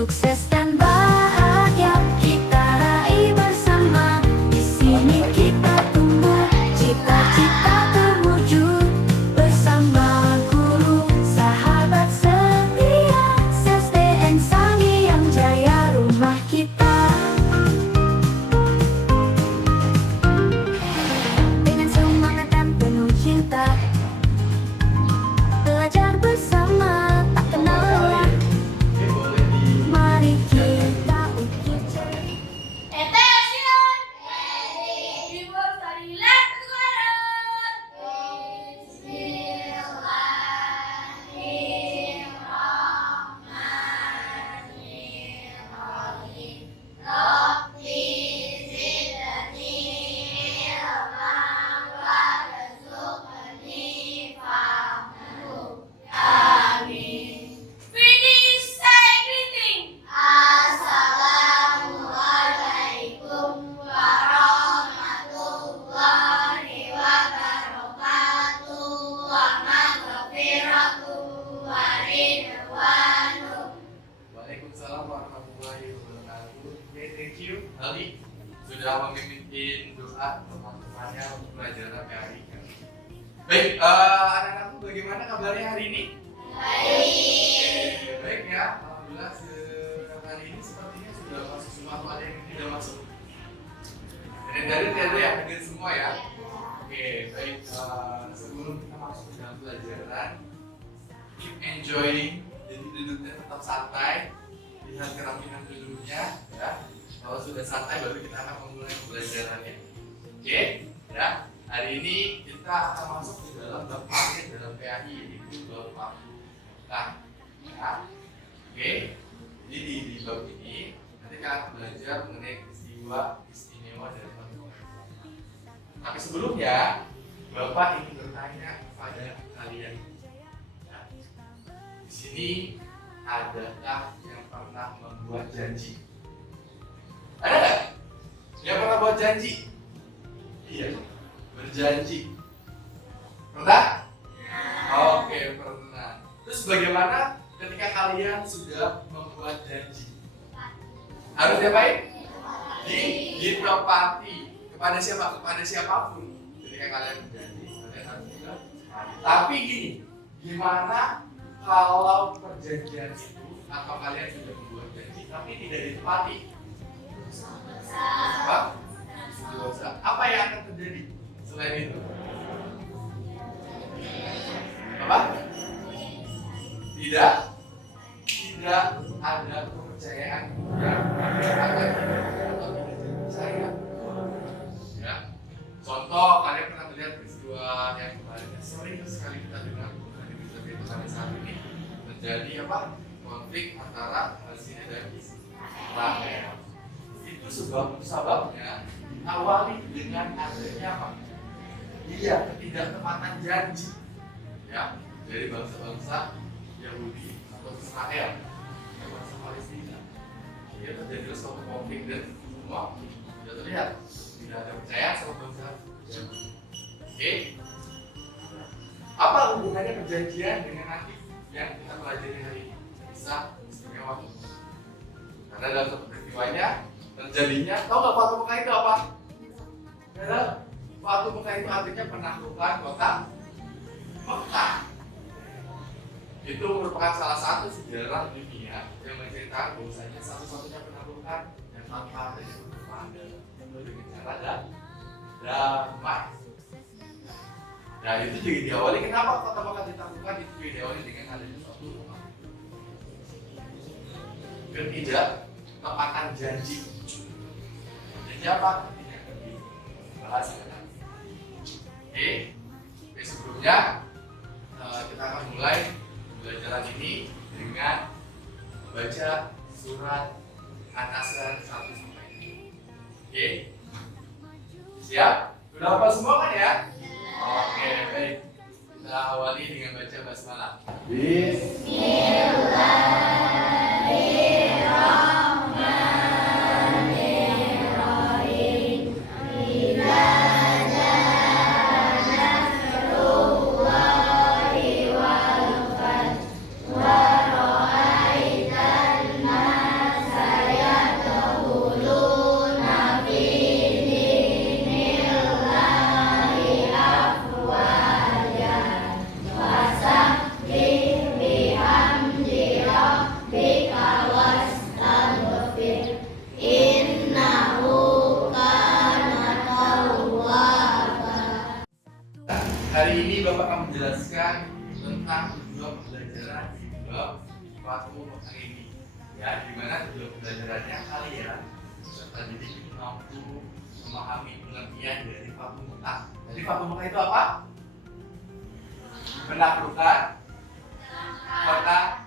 Sukses dan bahagia kita raih bersama. Di sini kita tumbuh, cita-cita terwujud. Bersama guru, sahabat setia, SDN Sangiang Jaya rumah kita. Dengan semangat dan penuh cinta, belajar bersama tak kenal lelah. Mari kita ukir cerita. Attention! Before study, let's together! Bismillahirrahmanirrahim. Rabbi zidni ilman warzuqni fahmahu. Amin. Finish say greeting. Assalamualaikum warahmatullahi wabarakatuh. Wa maghfiratuh wa ridwanuh. Waalaikumsalam warahmatullahi wabarakatuh. Oke, thank you Ali sudah memimpin doa teman-temannya untuk pelajaran hari ini. Baik, anak-anakku bagaimana kabarnya hari ini? Baik. Baik ya, alhamdulillah hari ini sepertinya sudah masuk semua atau ada yang tidak masuk. Dari tidak ya, hadir semua ya. Oke, baik. Sebelum kita masuk ke dalam pelajaran, keep enjoying. Jadi duduknya tetap santai, lihat kerapihan duduknya, ya. Kalau sudah santai baru kita akan memulai pembelajarannya. Oke, ya. Hari ini kita akan masuk ke dalam bab akhir dalam PAI, yaitu bab 40. Nah, ya. Oke. Jadi di bab ini nanti kita akan belajar mengenai peristiwa istimewa dari Tuhan. Tapi sebelumnya, Bapak ingin bertanya kepada kalian. Nah, di sini adakah yang pernah membuat janji? Ada nggak? Yang pernah buat janji? Iya, berjanji. Pernah? Oke, pernah. Terus bagaimana ketika kalian sudah membuat janji? Harus diapain? Ditepati. Kepada siapa? Kepada siapapun. Ketika kalian berjanji, kalian harus ditepati. Tapi gini, gimana kalau perjanjian itu atau kalian sudah membuat janji tapi tidak ditepati? Apa? Dosa. Apa yang akan terjadi selain itu? Apa? Tidak ada kepercayaan yang akan atau tidak percaya. Ya. Contoh, kalian pernah melihat peristiwa yang kemarin sering sekali kita dengar di berita kami saat ini terjadi apa? Konflik antara Palestina dan Israel. Itu sebabnya awali dengan adanya apa? Iya, ketidaktepatan janji, ya, dari bangsa-bangsa Yahudi atau Israel, bangsa Palestina. Ya, terjadi suatu konflik dan semua sudah terlihat tidak ada percaya sama bangsa Yahudi. Oke, apa hubungannya perjanjian dengan nanti yang kita pelajari hari ini? Bisa istimewa. Karena dalam satu peristiwanya terjadinya, tahu nggak Batu Mekah itu apa? Ya, Batu Mekah itu artinya penaklukan kota Mekah. Itu merupakan salah satu sejarah dunia yang menceritakan bahwasanya satu-satunya penaklukan yang tanpa adanya perubahan dengan cara damai. Nah itu juga diawali, kenapa kota Mekah ditaklukkan? Itu juga diawali dengan adanya suatu ketidaktepatan janji. Janji apa? Tidak akan dibahas nanti. Oke, sebelumnya kita akan mulai pembelajaran ini dengan membaca surat An-Nasr 1-5. Oke, siap? Sudah hafal semua kan ya? Oke, baik. Kita awali dengan baca basmalah. Bismillahirrahmanirrahim. Idza jaa nasrullahi wal fath wa ra'aital Hari ini Bapak akan menjelaskan tentang tujuan pembelajaran di bab Fatu Mekah ini. Ya, di mana tujuan pembelajarannya kalian peserta didik mampu memahami pengertian dari Fatu Mekah. Jadi Fatu Mekah itu apa? Menaklukkan kota Mekah.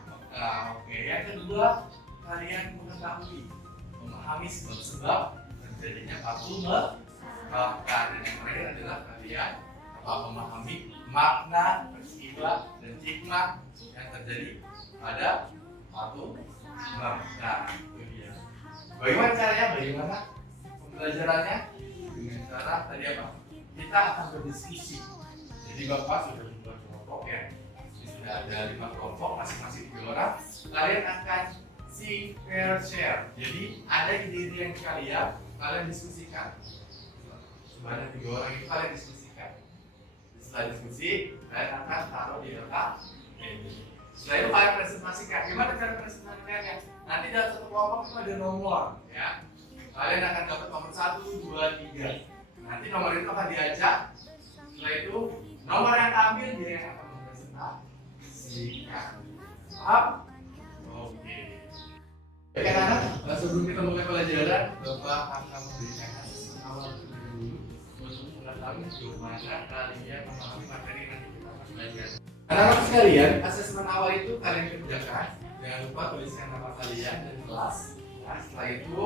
Oke, yang kedua kalian mengetahui memahami sebab-sebab terjadinya Fatu Mekah. Dan yang terakhir adalah kalian memahami makna, peristiwa, dan hikmah yang terjadi pada Fatu Mekah. Itu dia. Bagaimana caranya? Bagaimana pembelajarannya? Dengan cara tadi apa? Kita akan berdiskusi. Jadi Bapak sudah membuat kelompok ya. Ini sudah ada 5 kelompok, masing-masing 3 orang. Kalian akan share. Jadi ada ide-ide yang kalian diskusikan. Sebanyak 3 orang itu kalian diskusikan. Setelah diskusi, kalian akan taruh di letak ini. Setelah itu kalian presentasikan. Gimana cara presentasikannya? Nanti dalam satu kelompok itu ada nomor, ya. Kalian akan dapat nomor 1, 2, 3. Nanti nomor itu akan diajak. Setelah itu nomor yang ambil dia yang akan mempresentasikan. Paham? Oke. Baik anak-anak, sebelum kita mulai pelajaran, Bapak akan memberikan asesmen awal dulu untuk mengetahui bagaimana kalian memahami materi yang nanti kita akan belajar. Anak-anak sekalian, asesmen awal itu kalian kerjakan. Jangan lupa tuliskan nama kalian dan kelas. Nah, setelah itu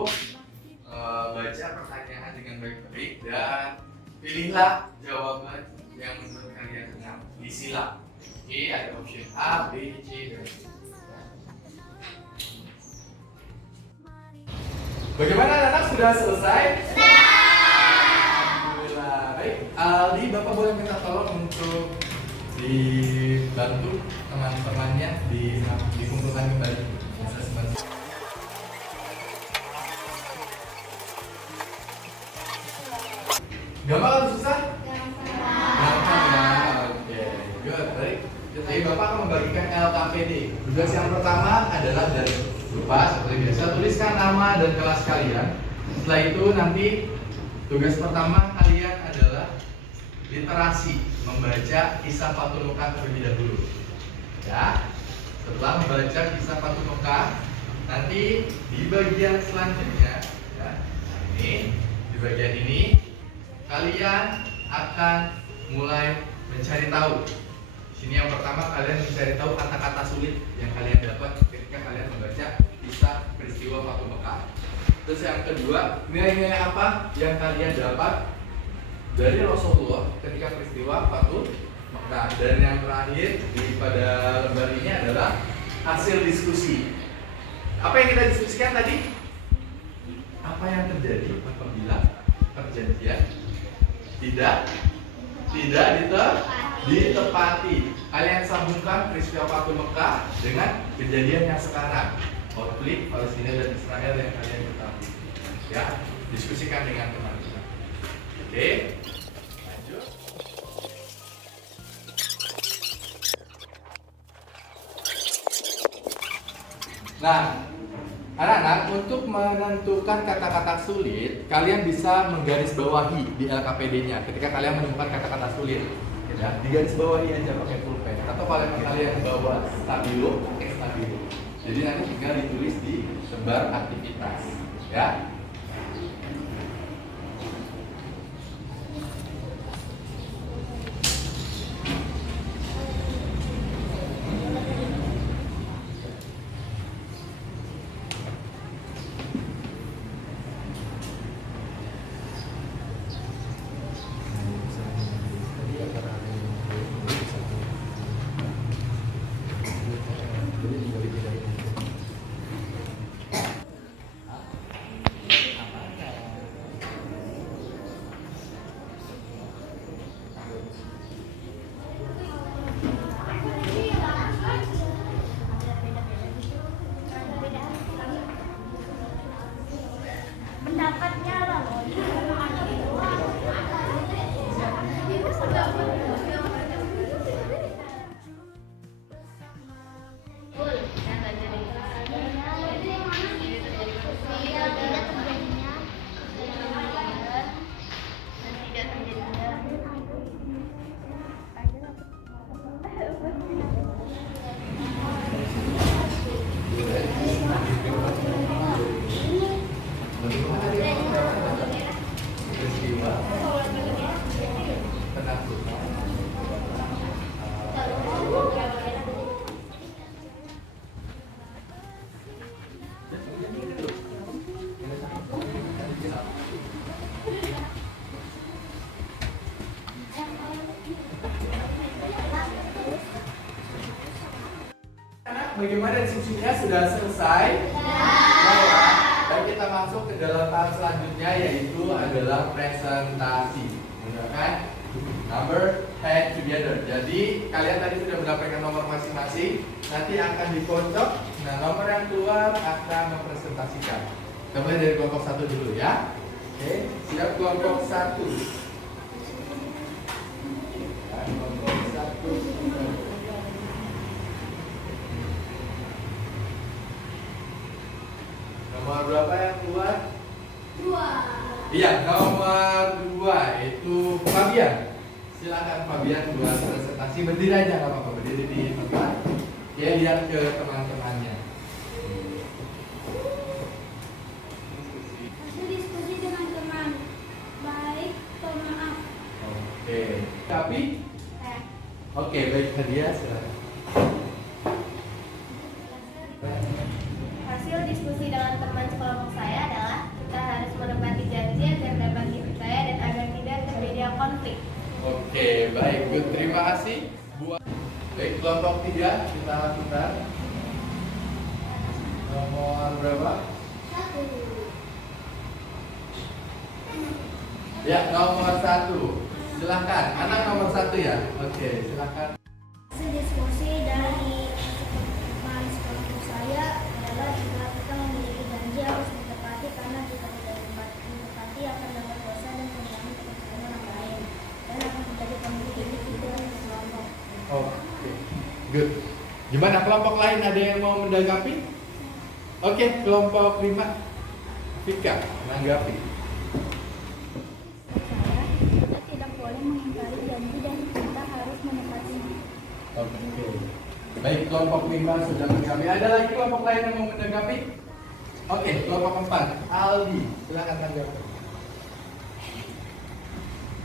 baca pertanyaan dengan baik-baik dan pilihlah jawaban yang menurut kalian benar. Isilah. Oke, ada option A, B, C, dan D. Bagaimana anak-anak, sudah selesai? Alhamdulillah. Baik, Aldi, Bapak boleh minta tolong untuk dibantu teman-temannya dikumpulkan kembali asesmen. Gampang atau susah? Gampang ya. Oke, good. Baik. Jadi Bapak akan membagikan LKPD. Tugas yang pertama adalah dari lupa seperti biasa tuliskan nama dan kelas kalian. Setelah itu nanti tugas pertama kalian adalah literasi, membaca kisah Fatu Mekah terlebih dahulu. Ya. Setelah membaca kisah Fatu Mekah, nanti di bagian selanjutnya, ya, ini di bagian ini kalian akan mulai mencari tahu. Sini yang pertama kalian mencari tahu kata-kata sulit yang kalian dapat ketika kalian membaca kisah peristiwa Fatu Mekah. Terus yang kedua, nilai-nilai apa yang kalian dapat dari Rasulullah ketika peristiwa Fatu Mekah. Dan yang terakhir pada lembar ini adalah hasil diskusi. Apa yang kita diskusikan tadi? Apa yang terjadi apabila perjanjian tidak ditepati. Kalian sambungkan peristiwa Fatu Mekah dengan kejadian yang sekarang, konflik Palestina dan Israel yang kalian ketahui. Ya, diskusikan dengan teman-teman. Oke, lanjut. Nah, anak-anak, untuk menentukan kata-kata sulit, kalian bisa menggarisbawahi di LKPD-nya ketika kalian menemukan kata-kata sulit. Ya, digarisbawahi aja pakai pulpen. Atau kalau kalian bawa stabilo, pakai stabilo. Jadi nanti tinggal ditulis di lembar aktivitas. Ya. bagaimana diskusinya? Sudah selesai? Nah, ya. Baik, kita masuk ke dalam tahap selanjutnya, yaitu adalah presentasi. Benar kan? Number head together. Jadi kalian tadi sudah mendapatkan nomor masing-masing. Nanti akan dikocok. Nah, nomor yang keluar akan mempresentasikan. Kita mulai dari kelompok 1 dulu ya. Oke, siap kelompok 1. Kelompok 1. Nomor berapa yang keluar? 2. Iya, nomor 2 itu Fabian. Silakan Fabian buat presentasi. Berdiri aja nggak apa-apa, berdiri di tempat. Ya, lihat ke teman-temannya. Hasil diskusi dengan teman. Baik, maaf. Oke. Tapi, oke, baik Nadia, silakan. Hasil diskusi dengan teman sekelompok saya adalah kita harus menepati janji agar dapat dipercaya dan agar tidak terjadi konflik. Oke, baik, good. Terima kasih. Buat baik kelompok 3 kita lakukan. Nomor berapa? 1. Ya, nomor 1. Silahkan, anak nomor 1 ya. Oke, silahkan. Hasil diskusi dari teman sekelompok saya adalah jika kita memiliki janji harus ditepati karena jika tidak ditepati akan dapat dosa dan mengurangi kepercayaan orang lain dan akan terjadi konflik individu dan kelompok. Oke, good. Gimana kelompok lain, ada yang mau menanggapi? Oke, kelompok 5. Vika, menanggapi. Saya, kita tidak boleh mengingkari janji dan kita harus menepatinya. Oke. Baik, kelompok 5 sudah menanggapi. Ada lagi kelompok lain yang mau menanggapi? Oke, kelompok 4. Aldi, silakan tanggapi.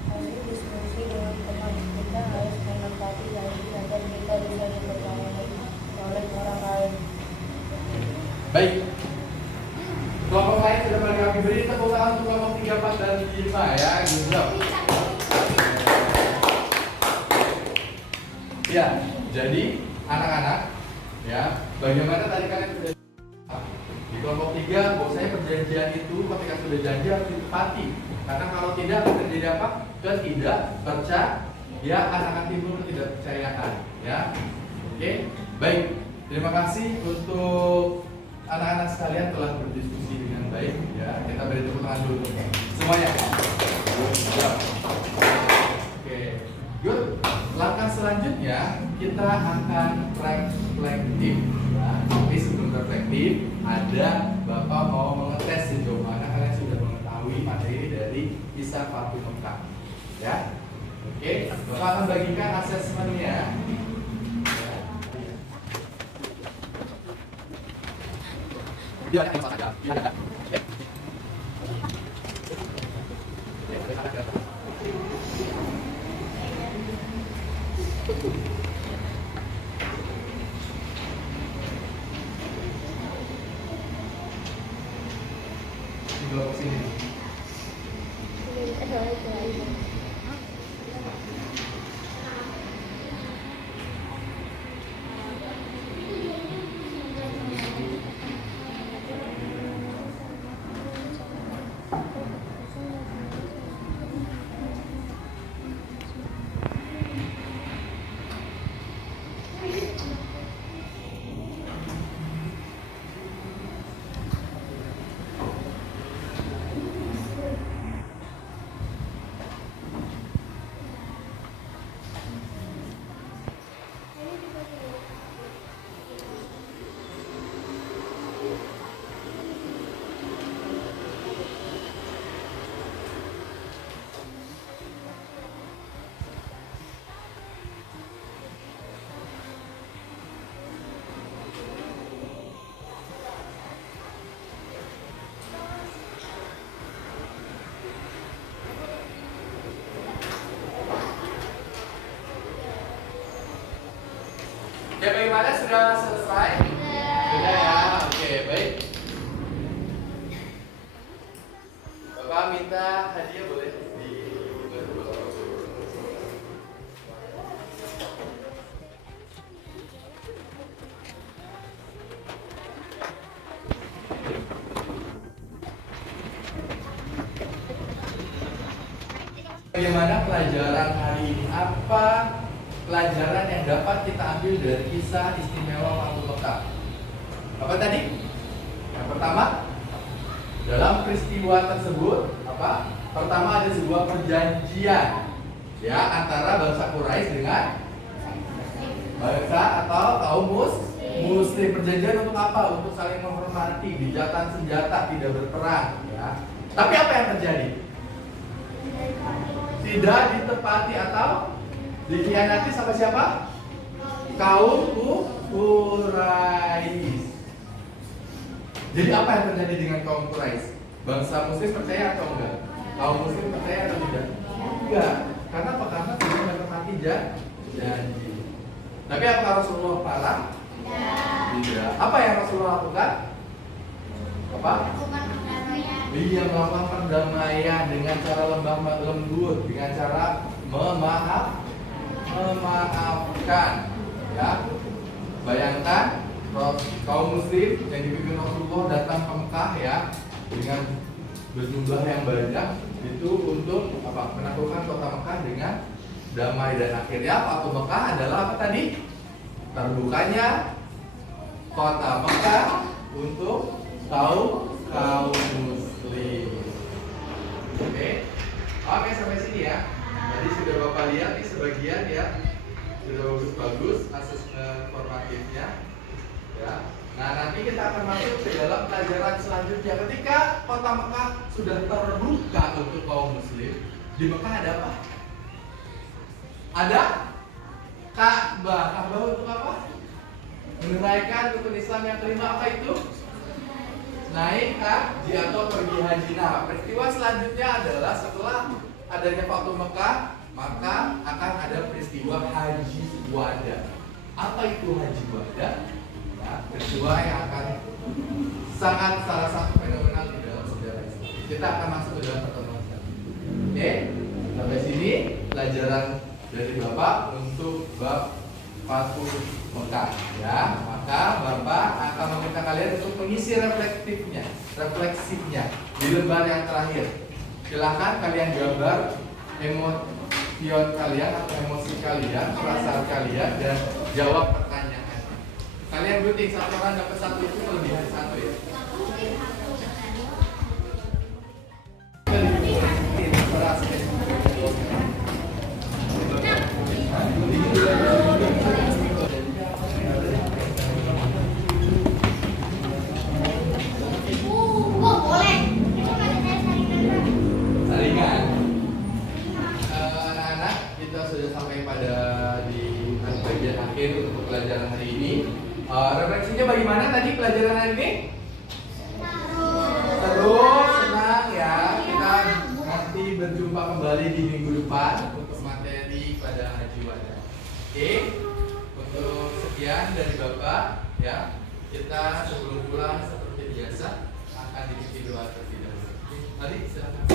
Hasil diskusi dengan teman kita harus menempati janji agar kita bisa dipercayai oleh orang lain. Baik. Kelompok lain sudah menanggapi. Beri tepuk tangan untuk kelompok 3, 4, dan 5 ya. Good job. Ya, jadi anak-anak, ya, bagaimana tadi kalian sudah di kelompok 3, bahwasanya perjanjian itu ketika sudah janji harus ditepati. Karena kalau tidak akan terjadi apa? Ketidakpercayaan. Ya, akan timbul ketidakpercayaan. Ya, oke. Baik, terima kasih untuk anak-anak sekalian telah berdiskusi dengan baik. Ya, kita beri tepuk tangan dulu semuanya. Good job. Oke, good. Langkah selanjutnya kita akan reflektif. Ya, tapi sebelum reflektif, ada Bapak mau mengetes sejauh mana kalian sudah mengetahui materi dari Kisah Fatu Mekah. Ya, oke. Bapak akan bagikan asesmennya. Ya. Dia ada yang ada. Di kelompok sini. Ya, bagaimana? Sudah selesai? Sudah ya? Oke, baik. Bapak minta hadiah boleh di bagaimana pelajaran hari ini? Apa pelajaran yang dapat kita ambil dari kisah istimewa waktu Mekah? Apa tadi? Yang pertama, dalam peristiwa tersebut, apa? Pertama ada sebuah perjanjian, ya, antara bangsa Quraisy dengan bangsa atau kaum Muslim. Perjanjian untuk apa? Untuk saling menghormati, gencatan senjata, tidak berperang, ya. Tapi apa yang terjadi? Tidak ditepati atau dikhianati sama siapa? Kaum Quraisy. Jadi apa yang terjadi dengan kaum Quraisy? Bangsa Muslim percaya atau enggak? Kaum Muslim percaya atau tidak? Enggak. Karena apa? Karena tidak menepati janji. Tapi apakah Rasulullah marah? Tidak. Apa yang Rasulullah lakukan? Apa? Dia melakukan perdamaian dengan cara lembut, dengan cara memaafkan. Ya, bayangkan kaum Muslim yang dipimpin Rasulullah datang ke Mekah, ya, dengan berjumlah yang banyak itu untuk apa? Menaklukkan kota Mekah dengan damai, dan akhirnya waktu Mekah adalah apa tadi? Terbukanya kota Mekah untuk kaum Muslim. Oke, sampai sini ya. Tadi sudah Bapak lihat nih sebagian, ya, sudah bagus asesmen formatifnya, ya. Nah, nanti kita akan masuk ke dalam pelajaran selanjutnya. Ketika kota Mekah sudah terbuka untuk kaum Muslim, di Mekah ada apa? Ada Ka'bah. Ka'bah untuk apa? Menunaikan rukun Islam yang kelima. Apa itu? Naik haji atau pergi haji. Nah, peristiwa selanjutnya adalah setelah adanya Fathu Mekah, maka akan ada peristiwa Haji Wada. Apa itu Haji Wada? Nah, peristiwa yang akan sangat salah satu fenomenal di dalam sejarah Islam. Kita akan masuk ke dalam pertemuan selanjutnya. Oke, sampai sini pelajaran dari Bapak untuk bab Fathu Mekah, ya. Maka Bapak akan meminta kalian untuk mengisi refleksinya di lembar yang terakhir. Silahkan kalian gambar emotion kalian atau emosi kalian, perasaan kalian, dan jawab pertanyaan. Kalian gunting, satu orang dapat satu, itu kelebihan satu, ya. Saringan. Anak-anak, kita sudah sampai pada di bagian akhir untuk pelajaran hari ini. Refleksinya bagaimana tadi pelajaran hari ini? Terus senang, ya. Kita nanti berjumpa kembali di minggu depan untuk materi pada Haji Wada. Oke, untuk sekian dari Bapak, ya. Kita sebelum pulang seperti biasa akan dipimpin doa terlebih dahulu. Mari silakan.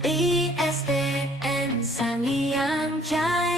E sunshine.